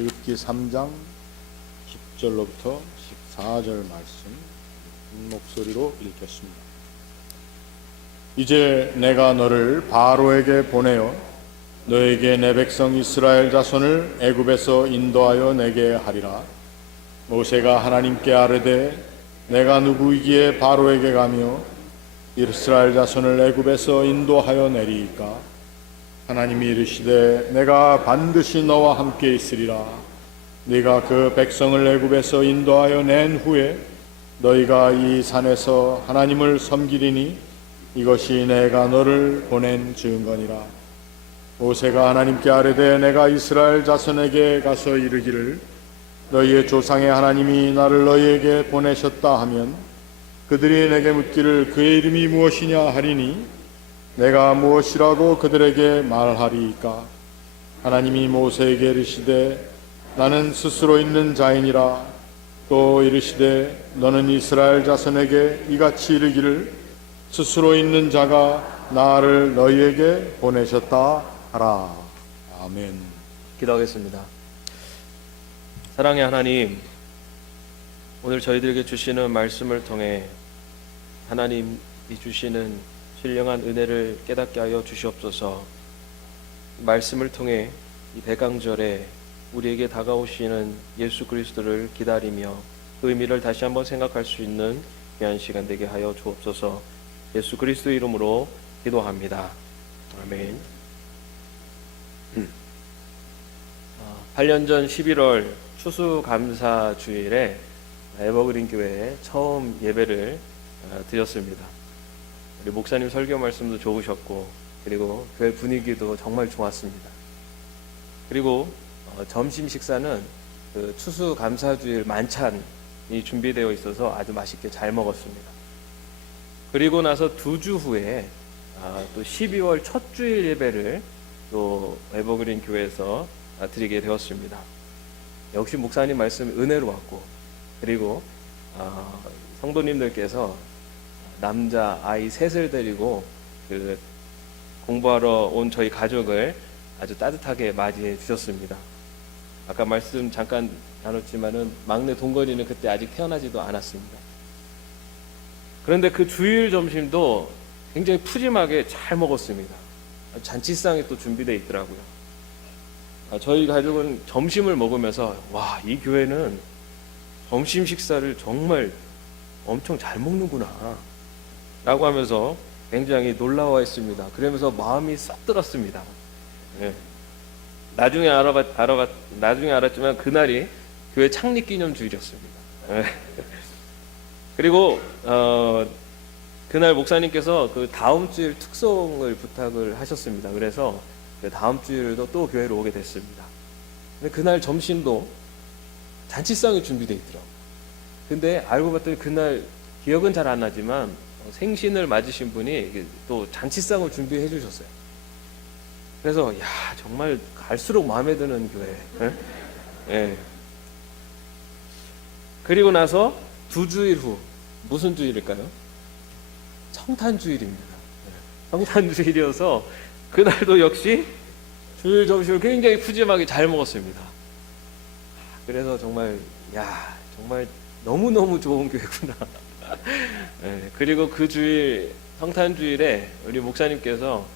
욥기 3장 10절로부터 14절 말씀 큰 목소리로 읽겠습니다. 이제 내가 너를 바로에게 보내어 너에게 내 백성 이스라엘 자손을 애굽에서 인도하여 내게 하리라. 모세가 하나님께 아뢰되 내가 누구이기에 바로에게 가며 이스라엘 자손을 애굽에서 인도하여 내리이까 하나님이 이르시되 내가 반드시 너와 함께 있으리라. 네가 그 백성을 애굽에서 인도하여 낸 후에 너희가 이 산에서 하나님을 섬기리니 이것이 내가 너를 보낸 증거니라. 모세가 하나님께 아뢰되 내가 이스라엘 자손에게 가서 이르기를 너희의 조상의 하나님이 나를 너희에게 보내셨다 하면 그들이 내게 묻기를 그의 이름이 무엇이냐 하리니 내가 무엇이라고 그들에게 말하리이까? 하나님이 모세에게 이르시되 나는 스스로 있는 자이니라. 또 이르시되 너는 이스라엘 자손에게 이같이 이르기를 스스로 있는 자가 나를 너희에게 보내셨다 하라. 아멘. 기도하겠습니다. 사랑의 하나님, 오늘 저희들에게 주시는 말씀을 통해 하나님이 주시는 신령한 은혜를 깨닫게 하여 주시옵소서. 말씀을 통해 이 대강절에 우리에게 다가오시는 예수 그리스도를 기다리며 그 의미를 다시 한번 생각할 수 있는 귀한 시간 되게 하여 주옵소서. 예수 그리스도 이름으로 기도합니다. 아멘. 8년 전 11월 추수감사 주일에 에버그린 교회에 처음 예배를 어, 드렸습니다. 우리 목사님 설교 말씀도 좋으셨고 그리고 교회 분위기도 정말 좋았습니다. 그리고 어, 점심 식사는 그 추수 감사주일 만찬이 준비되어 있어서 아주 맛있게 잘 먹었습니다. 그리고 나서 두 주 후에 아, 또 12월 첫 주일 예배를 또 에버그린 교회에서 아, 드리게 되었습니다. 역시 목사님 말씀이 은혜로웠고 그리고 어, 성도님들께서 남자 아이 셋을 데리고 그 공부하러 온 저희 가족을 아주 따뜻하게 맞이해 주셨습니다. 아까 말씀 잠깐 나눴지만은 막내 동건이는 그때 아직 태어나지도 않았습니다. 그런데 그 주일 점심도 굉장히 푸짐하게 잘 먹었습니다. 잔치상이 또 준비되어 있더라고요. 아, 저희 가족은 점심을 먹으면서 와, 이 교회는 점심 식사를 정말 엄청 잘 먹는구나. 라고 하면서 굉장히 놀라워했습니다. 그러면서 마음이 싹 들었습니다. 예. 나중에 알아봤, 알아봤, 나중에 알았지만 그날이 교회 창립 기념 주일이었습니다. 예. 그리고, 어, 그날 목사님께서 그 다음 주일 특송을 부탁을 하셨습니다. 그래서 그 다음 주일도 또 교회로 오게 됐습니다. 근데 그날 점심도 잔치상이 준비되어 있더라고요. 근데 알고 봤더니 그날 기억은 잘 안 나지만 어, 생신을 맞으신 분이 또 잔치상을 준비해 주셨어요. 그래서 야 정말 갈수록 마음에 드는 교회. 예? 예. 그리고 나서 두 주일 후 무슨 주일일까요? 성탄주일입니다. 예. 성탄주일이어서 그날도 역시 주일 점심을 굉장히 푸짐하게 잘 먹었습니다. 그래서 정말 야 정말 너무 너무 좋은 교회구나. 예, 그리고 그 주일 성탄 주일에 우리 목사님께서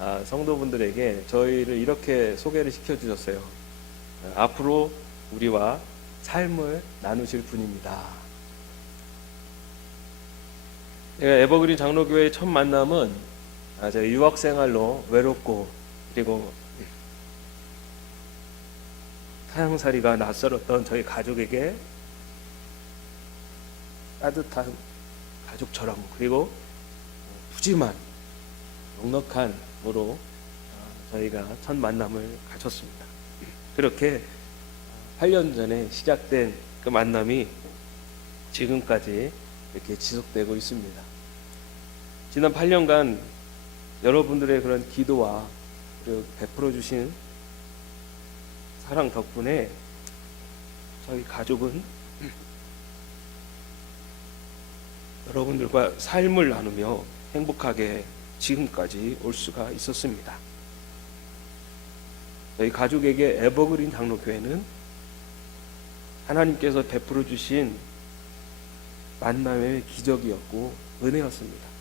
아, 성도분들에게 저희를 이렇게 소개를 시켜 주셨어요. 어, 앞으로 우리와 삶을 나누실 분입니다. 제가 에버그린 장로교회의 첫 만남은 아, 제가 유학 생활로 외롭고 그리고 타향살이가 낯설었던 저희 가족에게 따뜻한 가족처럼 그리고 푸짐한 넉넉한으로 저희가 첫 만남을 가졌습니다. 그렇게 8년 전에 시작된 그 만남이 지금까지 이렇게 지속되고 있습니다. 지난 8년간 여러분들의 그런 기도와 그리고 베풀어 주신 사랑 덕분에 저희 가족은 여러분들과 삶을 나누며 행복하게 지금까지 올 수가 있었습니다. 저희 가족에게 에버그린 장로교회는 하나님께서 베풀어 주신 만남의 기적이었고 은혜였습니다.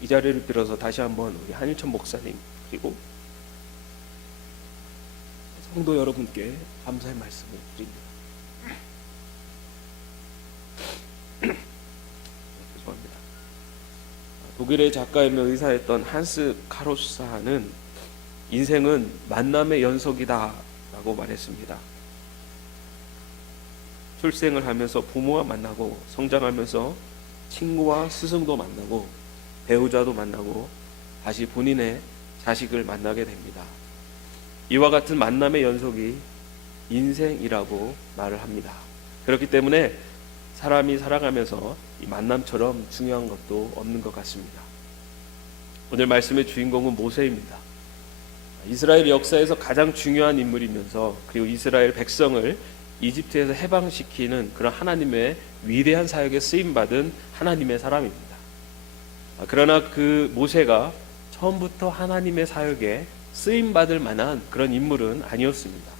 이 자리를 빌어서 다시 한번 우리 한일천 목사님 그리고 성도 여러분께 감사의 말씀을 드립니다. 독일의 작가이며 의사였던 한스 카로사는 인생은 만남의 연속이다라고 말했습니다. 출생을 하면서 부모와 만나고 성장하면서 친구와 스승도 만나고 배우자도 만나고 다시 본인의 자식을 만나게 됩니다. 이와 같은 만남의 연속이 인생이라고 말을 합니다. 그렇기 때문에 사람이 살아가면서 이 만남처럼 중요한 것도 없는 것 같습니다. 오늘 말씀의 주인공은 모세입니다. 이스라엘 역사에서 가장 중요한 인물이면서 그리고 이스라엘 백성을 이집트에서 해방시키는 그런 하나님의 위대한 사역에 쓰임 받은 하나님의 사람입니다. 아, 그러나 그 모세가 처음부터 하나님의 사역에 쓰임 받을 만한 그런 인물은 아니었습니다.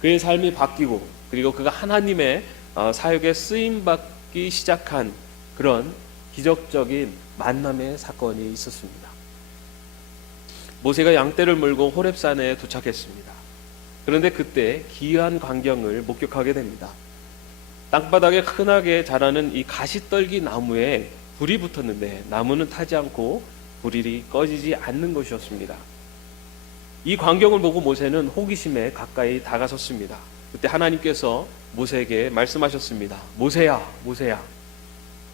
그의 삶이 바뀌고 그리고 그가 하나님의 어, 사역에 쓰임 받기 시작한 그런 기적적인 만남의 사건이 있었습니다. 모세가 양떼를 몰고 호렙산에 도착했습니다. 그런데 그때 기이한 광경을 목격하게 됩니다. 땅바닥에 흔하게 자라는 이 가시떨기 나무에 불이 붙었는데 나무는 타지 않고 불이 꺼지지 않는 것이었습니다. 이 광경을 보고 모세는 호기심에 가까이 다가섰습니다. 그때 하나님께서 모세에게 말씀하셨습니다. 모세야, 모세야,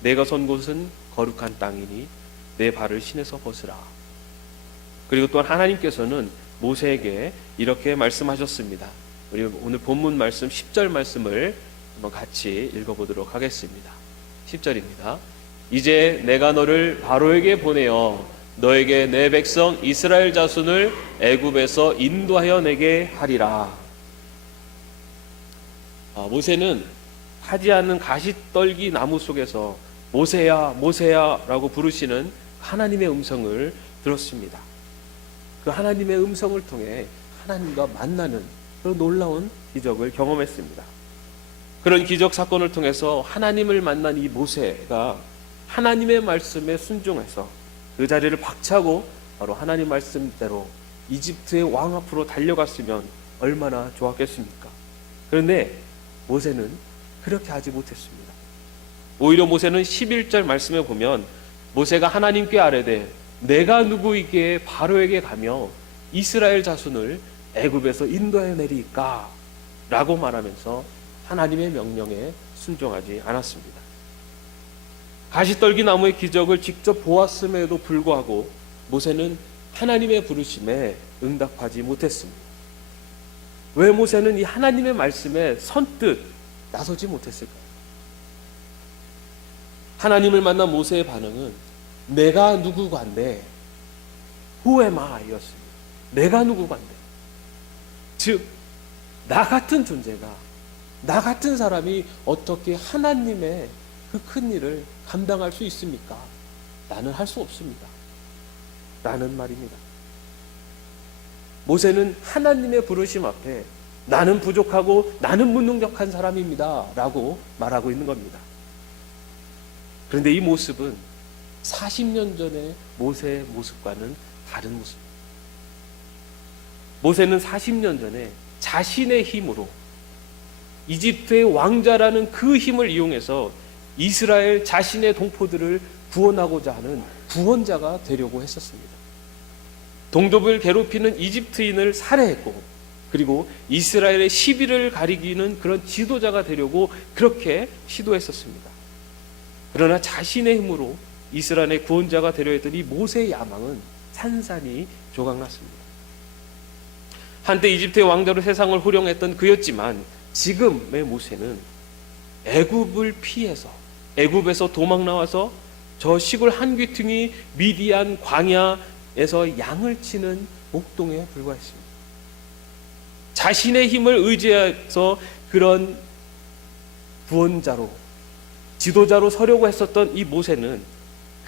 내가 선 곳은 거룩한 땅이니 내 발을 신에서 벗으라. 그리고 또한 하나님께서는 모세에게 이렇게 말씀하셨습니다. 우리 오늘 본문 말씀 10절 말씀을 한번 같이 읽어보도록 하겠습니다. 10절입니다. 이제 내가 너를 바로에게 보내어 너에게 내 백성 이스라엘 자손을 애굽에서 인도하여 내게 하리라. 아, 모세는 타지 않는 가시떨기 나무 속에서 모세야 모세야 라고 부르시는 하나님의 음성을 들었습니다. 그 하나님의 음성을 통해 하나님과 만나는 그런 놀라운 기적을 경험했습니다. 그런 기적 사건을 통해서 하나님을 만난 이 모세가 하나님의 말씀에 순종해서 그 자리를 박차고 바로 하나님 말씀대로 이집트의 왕 앞으로 달려갔으면 얼마나 좋았겠습니까? 그런데 모세는 그렇게 하지 못했습니다. 오히려 모세는 11절 말씀에 보면 모세가 하나님께 아뢰되 내가 누구이기에 바로에게 가며 이스라엘 자손을 애굽에서 인도해 내리까 라고 말하면서 하나님의 명령에 순종하지 않았습니다. 가시떨기 나무의 기적을 직접 보았음에도 불구하고 모세는 하나님의 부르심에 응답하지 못했습니다. 왜 모세는 이 하나님의 말씀에 선뜻 나서지 못했을까요? 하나님을 만난 모세의 반응은 내가 누구간데 Who am I?였습니다. 내가 누구간데 즉 나 같은 존재가 나 같은 사람이 어떻게 하나님의 그 큰 일을 감당할 수 있습니까? 나는 할 수 없습니다. 라는 말입니다. 모세는 하나님의 부르심 앞에 나는 부족하고 나는 무능력한 사람입니다. 라고 말하고 있는 겁니다. 그런데 이 모습은 40년 전의 모세의 모습과는 다른 모습입니다. 모세는 40년 전에 자신의 힘으로 이집트의 왕자라는 그 힘을 이용해서 이스라엘 자신의 동포들을 구원하고자 하는 구원자가 되려고 했었습니다. 동족을 괴롭히는 이집트인을 살해했고 그리고 이스라엘의 시비를 가리기는 그런 지도자가 되려고 그렇게 시도했었습니다. 그러나 자신의 힘으로 이스라엘의 구원자가 되려 했던 이 모세의 야망은 산산이 조각났습니다. 한때 이집트의 왕자로 세상을 호령했던 그였지만 지금의 모세는 애굽을 피해서 애굽에서 도망 나와서 저 시골 한 귀퉁이 미디안 광야 에서 양을 치는 목동에 불과했습니다. 자신의 힘을 의지해서 그런 구원자로 지도자로 서려고 했었던 이 모세는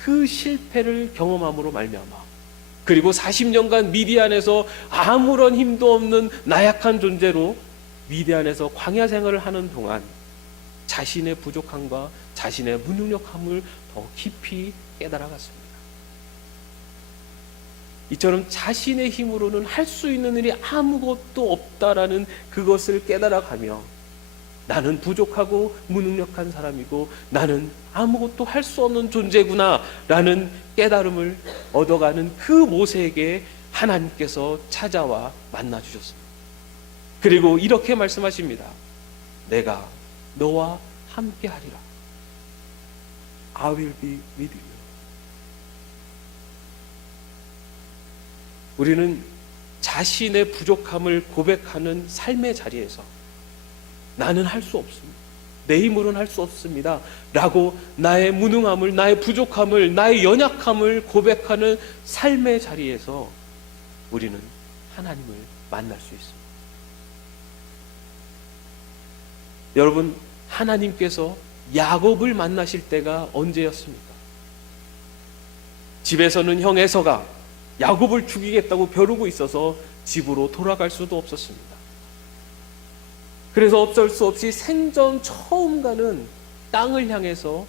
그 실패를 경험함으로 말미암아 그리고 40년간 미디안에서 아무런 힘도 없는 나약한 존재로 미디안에서 광야 생활을 하는 동안 자신의 부족함과 자신의 무능력함을 더 깊이 깨달아갔습니다. 이처럼 자신의 힘으로는 할 수 있는 일이 아무것도 없다라는 그것을 깨달아가며 나는 부족하고 무능력한 사람이고 나는 아무것도 할 수 없는 존재구나라는 깨달음을 얻어가는 그 모세에게 하나님께서 찾아와 만나 주셨습니다. 그리고 이렇게 말씀하십니다. 내가 너와 함께 하리라. I will be with you. 우리는 자신의 부족함을 고백하는 삶의 자리에서 나는 할 수 없습니다. 내 힘으로는 할 수 없습니다. 라고 나의 무능함을, 나의 부족함을, 나의 연약함을 고백하는 삶의 자리에서 우리는 하나님을 만날 수 있습니다. 여러분, 하나님께서 야곱을 만나실 때가 언제였습니까? 집에서는 형 에서가 야곱을 죽이겠다고 벼르고 있어서 집으로 돌아갈 수도 없었습니다. 그래서 어쩔 수 없이 생전 처음 가는 땅을 향해서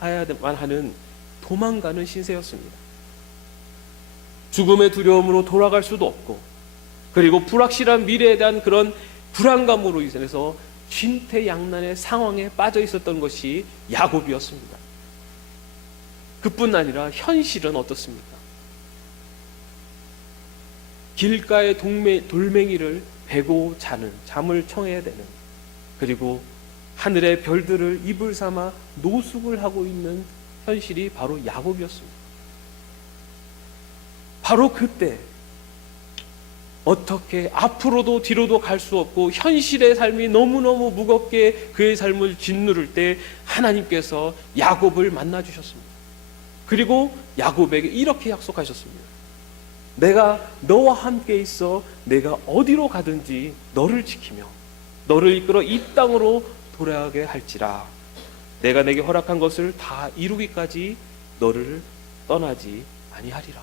가야만 하는 도망가는 신세였습니다. 죽음의 두려움으로 돌아갈 수도 없고, 그리고 불확실한 미래에 대한 그런 불안감으로 인해서 쉰태양난의 상황에 빠져 있었던 것이 야곱이었습니다. 그뿐 아니라 현실은 어떻습니까? 길가의 돌멩이를 베고 자는 잠을 청해야 되는 그리고 하늘의 별들을 이불 삼아 노숙을 하고 있는 현실이 바로 야곱이었습니다. 바로 그때 어떻게 앞으로도 뒤로도 갈 수 없고 현실의 삶이 너무너무 무겁게 그의 삶을 짓누를 때 하나님께서 야곱을 만나 주셨습니다. 그리고 야곱에게 이렇게 약속하셨습니다. 내가 너와 함께 있어 내가 어디로 가든지 너를 지키며 너를 이끌어 이 땅으로 돌아가게 할지라. 내가 내게 허락한 것을 다 이루기까지 너를 떠나지 아니하리라.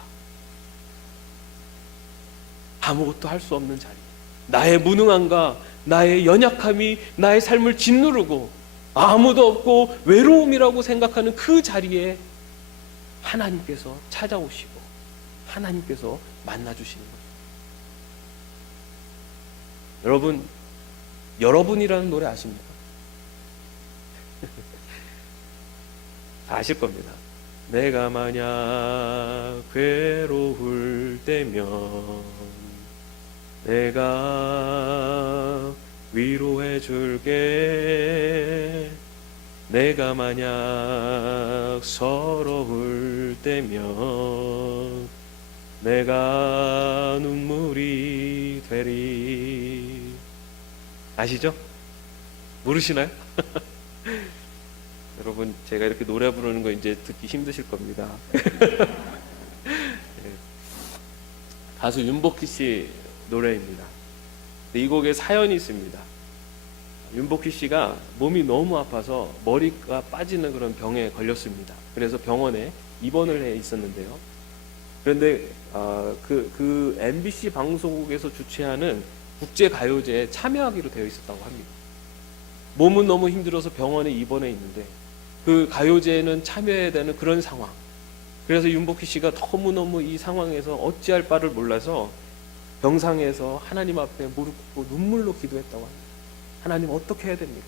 아무것도 할 수 없는 자리. 나의 무능함과 나의 연약함이 나의 삶을 짓누르고 아무도 없고 외로움이라고 생각하는 그 자리에 하나님께서 찾아오시고 하나님께서 만나주시는 거예요. 여러분, 여러분이라는 노래 아십니까? 다 아실 겁니다. 내가 만약 괴로울 때면 내가 위로해 줄게 내가 만약 서러울 때면 내가 눈물이 되리 아시죠? 모르시나요? 여러분 제가 이렇게 노래 부르는 거 이제 듣기 힘드실 겁니다. 예. 가수 윤복희 씨 노래입니다. 이 곡에 사연이 있습니다. 윤복희 씨가 몸이 너무 아파서 머리가 빠지는 그런 병에 걸렸습니다. 그래서 병원에 입원을 해 있었는데요. 그런데 아, 그, 그 MBC 방송국에서 주최하는 국제 가요제에 참여하기로 되어 있었다고 합니다. 몸은 너무 힘들어서 병원에 입원해 있는데 그 가요제에는 참여해야 되는 그런 상황. 그래서 윤복희 씨가 너무너무 이 상황에서 어찌할 바를 몰라서 병상에서 하나님 앞에 무릎 꿇고 눈물로 기도했다고 합니다. 하나님 어떻게 해야 됩니까?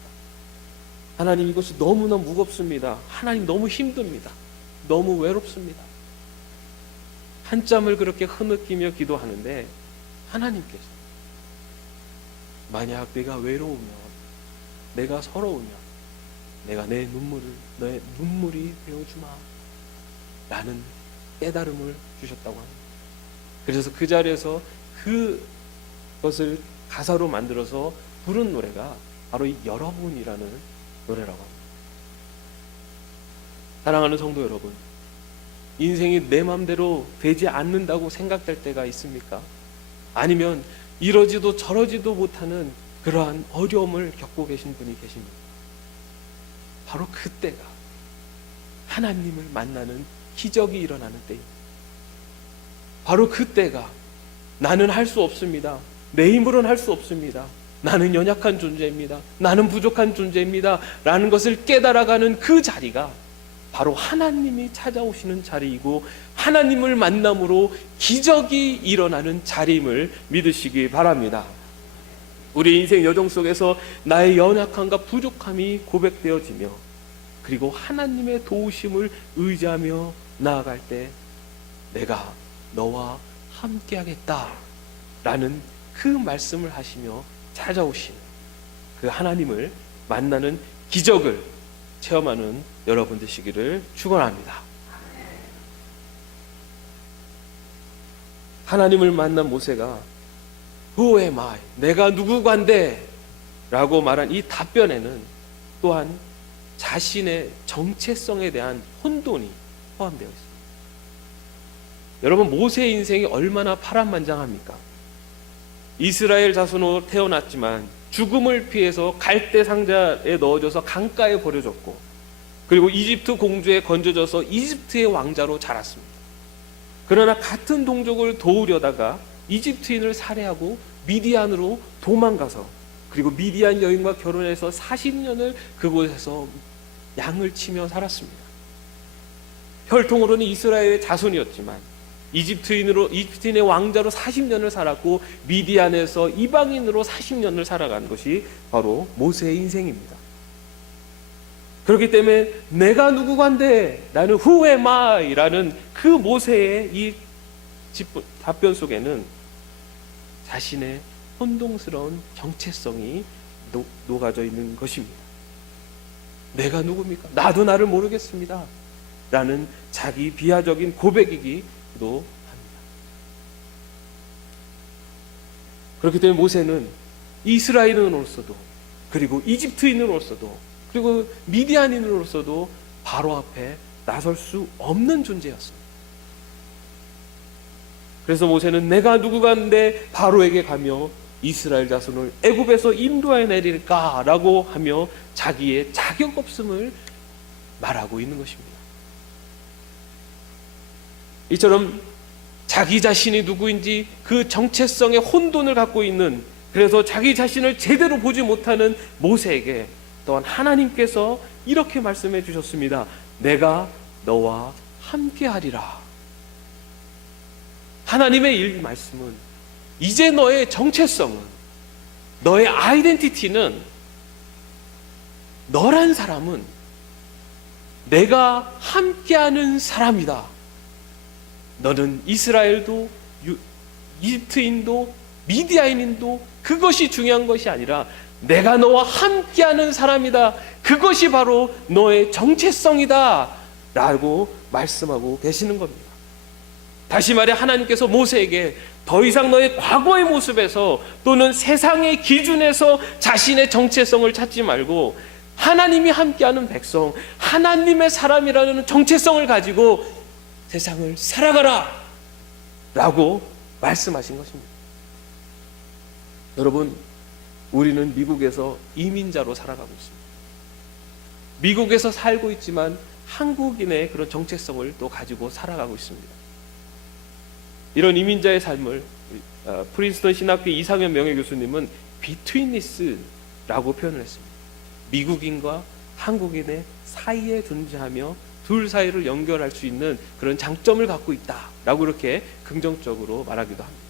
하나님 이것이 너무나 무겁습니다. 하나님 너무 힘듭니다. 너무 외롭습니다. 한참을 그렇게 흐느끼며 기도하는데 하나님께서 만약 내가 외로우면 내가 서러우면 내가 내 눈물을 너의 눈물이 되어주마 라는 깨달음을 주셨다고 합니다. 그래서 그 자리에서 그것을 가사로 만들어서 부른 노래가 바로 이 여러분이라는 노래라고 합니다. 사랑하는 성도 여러분, 인생이 내 마음대로 되지 않는다고 생각될 때가 있습니까? 아니면 이러지도 저러지도 못하는 그러한 어려움을 겪고 계신 분이 계십니까? 바로 그때가 하나님을 만나는 기적이 일어나는 때입니다. 바로 그때가 나는 할 수 없습니다. 내 힘으로는 할 수 없습니다. 나는 연약한 존재입니다. 나는 부족한 존재입니다. 라는 것을 깨달아가는 그 자리가 바로 하나님이 찾아오시는 자리이고 하나님을 만남으로 기적이 일어나는 자리임을 믿으시기 바랍니다. 우리 인생 여정 속에서 나의 연약함과 부족함이 고백되어지며 그리고 하나님의 도우심을 의지하며 나아갈 때 내가 너와 함께하겠다 라는 그 말씀을 하시며 찾아오시는 그 하나님을 만나는 기적을 체험하는 여러분 되시기를 축원합니다. 하나님을 만난 모세가 Who am I? 내가 누구관데? 라고 말한 이 답변에는 또한 자신의 정체성에 대한 혼돈이 포함되어 있습니다. 여러분 모세의 인생이 얼마나 파란만장합니까? 이스라엘 자손으로 태어났지만 죽음을 피해서 갈대 상자에 넣어져서 강가에 버려졌고 그리고 이집트 공주에 건져져서 이집트의 왕자로 자랐습니다. 그러나 같은 동족을 도우려다가 이집트인을 살해하고 미디안으로 도망가서 그리고 미디안 여인과 결혼해서 40년을 그곳에서 양을 치며 살았습니다. 혈통으로는 이스라엘의 자손이었지만 이집트인으로 이집트인의 왕자로 40년을 살았고 미디안에서 이방인으로 40년을 살아간 것이 바로 모세의 인생입니다. 그렇기 때문에 내가 누구간데 나는 who am I라는 그 모세의 이 집- 답변 속에는 자신의 혼동스러운 정체성이 녹, 녹아져 있는 것입니다. 내가 누굽니까? 나도 나를 모르겠습니다. 라는 자기 비하적인 고백이기도 합니다. 그렇기 때문에 모세는 이스라엘인으로서도 그리고 이집트인으로서도 그리고 미디안인으로서도 바로 앞에 나설 수 없는 존재였습니다. 그래서 모세는 내가 누구간데 바로에게 가며 이스라엘 자손을 애굽에서 인도해 내릴까라고 하며 자기의 자격 없음을 말하고 있는 것입니다. 이처럼 자기 자신이 누구인지 그 정체성의 혼돈을 갖고 있는 그래서 자기 자신을 제대로 보지 못하는 모세에게 또한 하나님께서 이렇게 말씀해 주셨습니다. 내가 너와 함께하리라. 하나님의 일 말씀은 이제 너의 정체성은 너의 아이덴티티는 너란 사람은 내가 함께하는 사람이다. 너는 이스라엘도 유- 이집트인도 미디아인인도 그것이 중요한 것이 아니라 내가 너와 함께하는 사람이다. 그것이 바로 너의 정체성이다. 라고 말씀하고 계시는 겁니다. 다시 말해 하나님께서 모세에게 더 이상 너의 과거의 모습에서 또는 세상의 기준에서 자신의 정체성을 찾지 말고 하나님이 함께하는 백성, 하나님의 사람이라는 정체성을 가지고 세상을 살아가라! 라고 말씀하신 것입니다. 여러분, 우리는 미국에서 이민자로 살아가고 있습니다. 미국에서 살고 있지만 한국인의 그런 정체성을 또 가지고 살아가고 있습니다. 이런 이민자의 삶을 어, 프린스턴 신학교 이상현 명예교수님은 비트윈니스라고 표현을 했습니다. 미국인과 한국인의 사이에 존재하며 둘 사이를 연결할 수 있는 그런 장점을 갖고 있다라고 이렇게 긍정적으로 말하기도 합니다.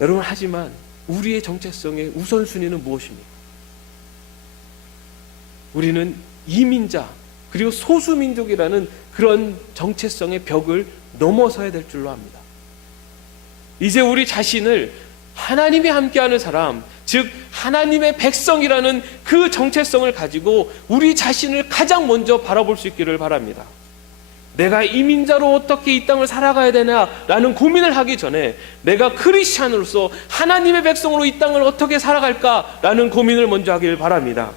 여러분 하지만 우리의 정체성의 우선순위는 무엇입니까? 우리는 이민자 그리고 소수민족이라는 그런 정체성의 벽을 넘어서야 될 줄로 압니다. 이제 우리 자신을 하나님이 함께하는 사람, 즉 하나님의 백성이라는 그 정체성을 가지고 우리 자신을 가장 먼저 바라볼 수 있기를 바랍니다. 내가 이민자로 어떻게 이 땅을 살아가야 되냐라는 고민을 하기 전에 내가 크리스찬으로서 하나님의 백성으로 이 땅을 어떻게 살아갈까라는 고민을 먼저 하길 바랍니다.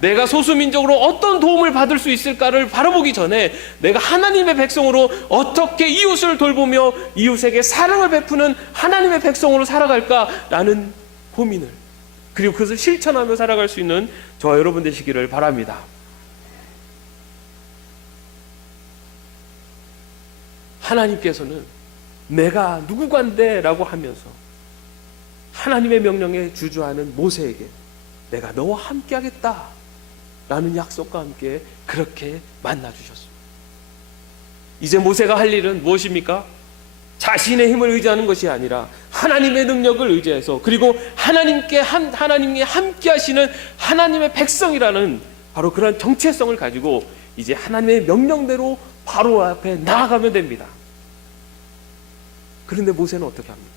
내가 소수민족으로 어떤 도움을 받을 수 있을까를 바라보기 전에 내가 하나님의 백성으로 어떻게 이웃을 돌보며 이웃에게 사랑을 베푸는 하나님의 백성으로 살아갈까라는 고민을 그리고 그것을 실천하며 살아갈 수 있는 저와 여러분 되시기를 바랍니다. 하나님께서는 내가 누구간데 라고 하면서 하나님의 명령에 주저하는 모세에게 내가 너와 함께 하겠다 라는 약속과 함께 그렇게 만나 주셨습니다. 이제 모세가 할 일은 무엇입니까? 자신의 힘을 의지하는 것이 아니라 하나님의 능력을 의지해서 그리고 하나님께 한 하나님이 함께 하시는 하나님의 백성이라는 바로 그런 정체성을 가지고 이제 하나님의 명령대로 바로 앞에 나아가면 됩니다. 그런데 모세는 어떻게 합니까?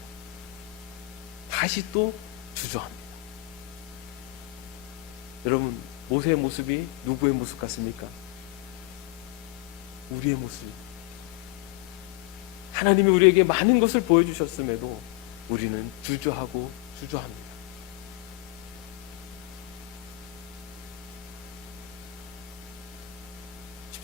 다시 또 주저합니다. 여러분, 모세의 모습이 누구의 모습 같습니까? 우리의 모습. 하나님이 우리에게 많은 것을 보여주셨음에도 우리는 주저하고 주저합니다.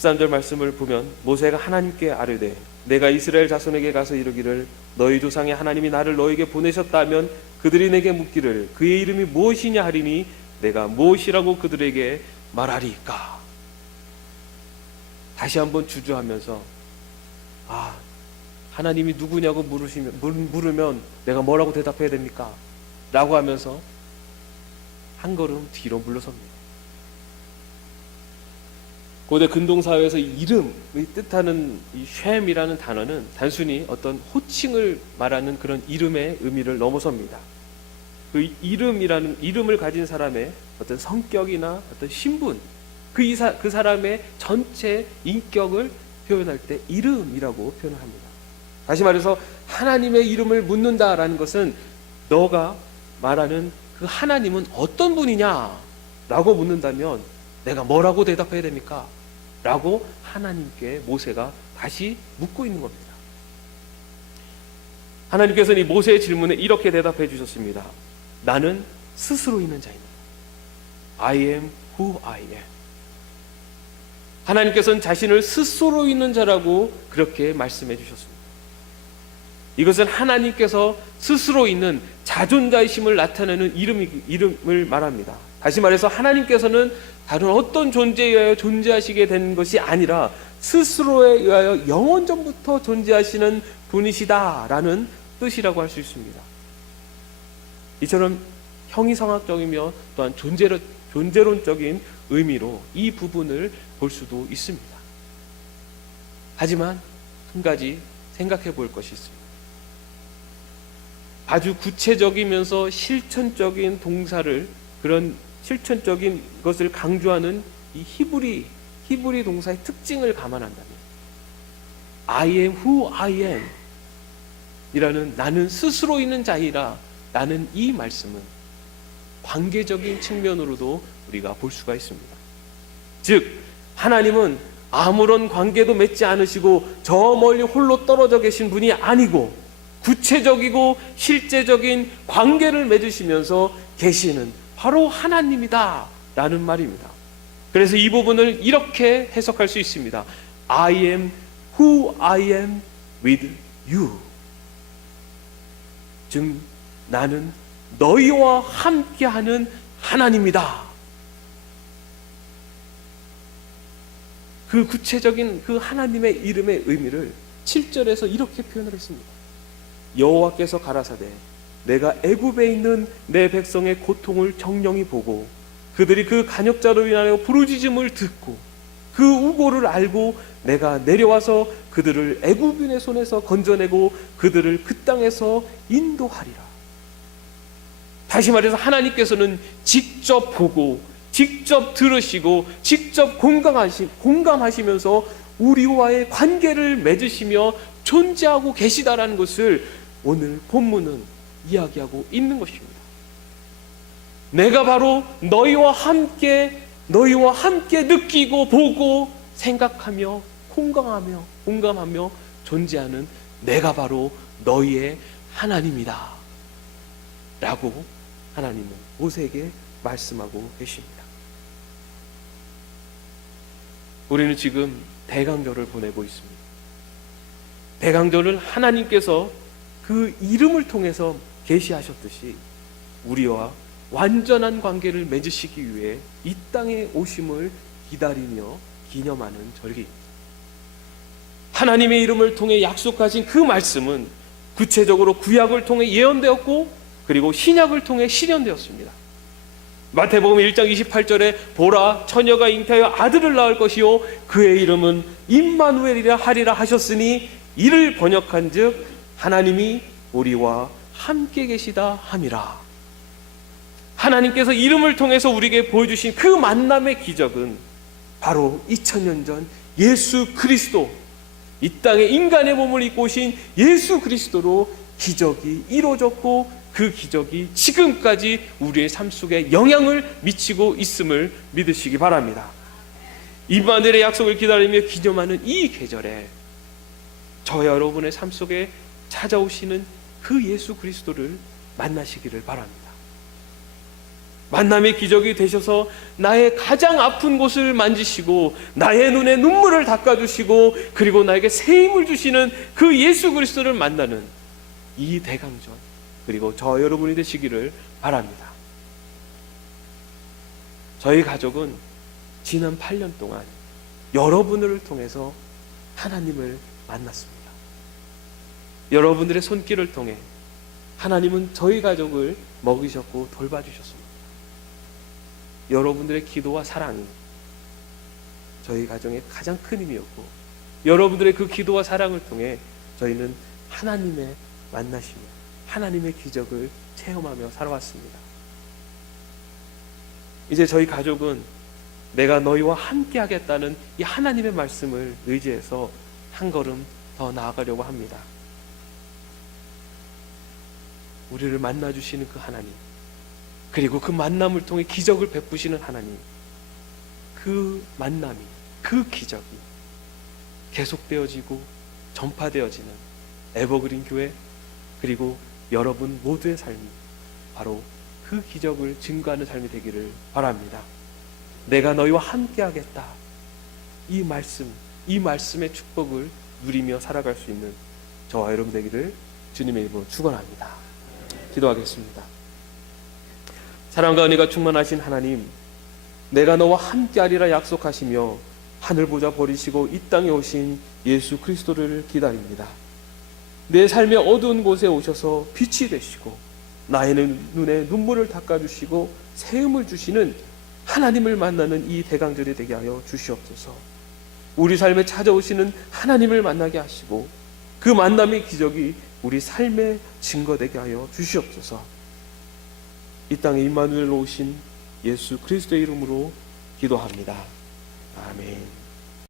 십삼 절 말씀을 보면 모세가 하나님께 아뢰되 내가 이스라엘 자손에게 가서 이르기를 너희 조상의 하나님이 나를 너에게 보내셨다면 그들이 내게 묻기를 그의 이름이 무엇이냐 하리니 내가 무엇이라고 그들에게 말하리까 다시 한번 주저하면서 아 하나님이 누구냐고 물으시면 물- 물으면 내가 뭐라고 대답해야 됩니까? 라고 하면서 한 걸음 뒤로 물러섭니다. 고대 근동 사회에서 이름의 뜻하는 이 쉔이라는 단어는 단순히 어떤 호칭을 말하는 그런 이름의 의미를 넘어섭니다. 그 이름이라는 이름을 가진 사람의 어떤 성격이나 어떤 신분, 그 이사 그 사람의 전체 인격을 표현할 때 이름이라고 표현을 합니다. 다시 말해서 하나님의 이름을 묻는다라는 것은 너가 말하는 그 하나님은 어떤 분이냐라고 묻는다면 내가 뭐라고 대답해야 됩니까? 라고 하나님께 모세가 다시 묻고 있는 겁니다. 하나님께서는 이 모세의 질문에 이렇게 대답해 주셨습니다. 나는 스스로 있는 자입니다. I am who I am. 하나님께서는 자신을 스스로 있는 자라고 그렇게 말씀해 주셨습니다. 이것은 하나님께서 스스로 있는 자존자이심을 나타내는 이름, 이름을 말합니다. 다시 말해서 하나님께서는 다른 어떤 존재에 의하여 존재하시게 된 것이 아니라 스스로에 의하여 영원 전부터 존재하시는 분이시다라는 뜻이라고 할 수 있습니다. 이처럼 형이상학적이며 또한 존재론, 존재론적인 의미로 이 부분을 볼 수도 있습니다. 하지만 한 가지 생각해 볼 것이 있습니다. 아주 구체적이면서 실천적인 동사를 그런 실천적인 것을 강조하는 이 히브리 히브리 동사의 특징을 감안한다면 I am who I am 이라는 나는 스스로 있는 자이라 라는 이 말씀은 관계적인 측면으로도 우리가 볼 수가 있습니다. 즉 하나님은 아무런 관계도 맺지 않으시고 저 멀리 홀로 떨어져 계신 분이 아니고 구체적이고 실제적인 관계를 맺으시면서 계시는 바로 하나님이다 라는 말입니다. 그래서 이 부분을 이렇게 해석할 수 있습니다. I am who I am with you. 즉 나는 너희와 함께하는 하나님이다. 그 구체적인 그 하나님의 이름의 의미를 7절에서 이렇게 표현을 했습니다. 여호와께서 가라사대 내가 애굽에 있는 내 백성의 고통을 정령히 보고 그들이 그 간역자로 인하여 부르짖음을 듣고 그 우고를 알고 내가 내려와서 그들을 애굽인의 손에서 건져내고 그들을 그 땅에서 인도하리라. 다시 말해서 하나님께서는 직접 보고 직접 들으시고 직접 공감하시, 공감하시면서 우리와의 관계를 맺으시며 존재하고 계시다라는 것을 오늘 본문은 이야기하고 있는 것입니다. 내가 바로 너희와 함께 너희와 함께 느끼고 보고 생각하며 공감하며 공감하며 존재하는 내가 바로 너희의 하나님이다. 라고 하나님은 모세에게 말씀하고 계십니다. 우리는 지금 대강절을 보내고 있습니다. 대강절을 하나님께서 그 이름을 통해서 계시하셨듯이 우리와 완전한 관계를 맺으시기 위해 이 땅에 오심을 기다리며 기념하는 절기입니다. 하나님의 이름을 통해 약속하신 그 말씀은 구체적으로 구약을 통해 예언되었고 그리고 신약을 통해 실현되었습니다. 마태복음 1장 28절에 보라 처녀가 잉태하여 아들을 낳을 것이요 그의 이름은 임마누엘이라 하리라 하셨으니 이를 번역한즉 하나님이 우리와 함께 계시다 함이라. 하나님께서 이름을 통해서 우리에게 보여주신 그 만남의 기적은 바로 2000년 전 예수 그리스도 이 땅에 인간의 몸을 입고 오신 예수 그리스도로 기적이 이루어졌고 그 기적이 지금까지 우리의 삶 속에 영향을 미치고 있음을 믿으시기 바랍니다. 이만들의 약속을 기다리며 기념하는 이 계절에 저 여러분의 삶 속에 찾아오시는 그 예수 그리스도를 만나시기를 바랍니다. 만남의 기적이 되셔서 나의 가장 아픈 곳을 만지시고 나의 눈에 눈물을 닦아주시고 그리고 나에게 새 힘을 주시는 그 예수 그리스도를 만나는 이 대강전 그리고 저 여러분이 되시기를 바랍니다. 저희 가족은 지난 8년 동안 여러분을 통해서 하나님을 만났습니다. 여러분들의 손길을 통해 하나님은 저희 가족을 먹이셨고 돌봐주셨습니다. 여러분들의 기도와 사랑이 저희 가정의 가장 큰 힘이었고 여러분들의 그 기도와 사랑을 통해 저희는 하나님의 만나심, 하나님의 기적을 체험하며 살아왔습니다. 이제 저희 가족은 내가 너희와 함께 하겠다는 이 하나님의 말씀을 의지해서 한 걸음 더 나아가려고 합니다. 우리를 만나 주시는 그 하나님, 그리고 그 만남을 통해 기적을 베푸시는 하나님, 그 만남이, 그 기적이 계속되어지고 전파되어지는 에버그린 교회, 그리고 여러분 모두의 삶이 바로 그 기적을 증거하는 삶이 되기를 바랍니다. 내가 너희와 함께 하겠다. 이 말씀, 이 말씀의 축복을 누리며 살아갈 수 있는 저와 여러분 되기를 주님의 이름으로 축원합니다. 기도하겠습니다. 사랑과 은혜가 충만하신 하나님, 내가 너와 함께하리라 약속하시며 하늘 보자 버리시고 이 땅에 오신 예수 그리스도를 기다립니다. 내 삶의 어두운 곳에 오셔서 빛이 되시고 나의 눈에 눈물을 닦아주시고 세움을 주시는 하나님을 만나는 이 대강절이 되게 하여 주시옵소서. 우리 삶에 찾아오시는 하나님을 만나게 하시고 그 만남의 기적이 우리 삶의 증거 되게 하여 주시옵소서. 이 땅에 임마누엘로 오신 예수 그리스도의 이름으로 기도합니다. 아멘.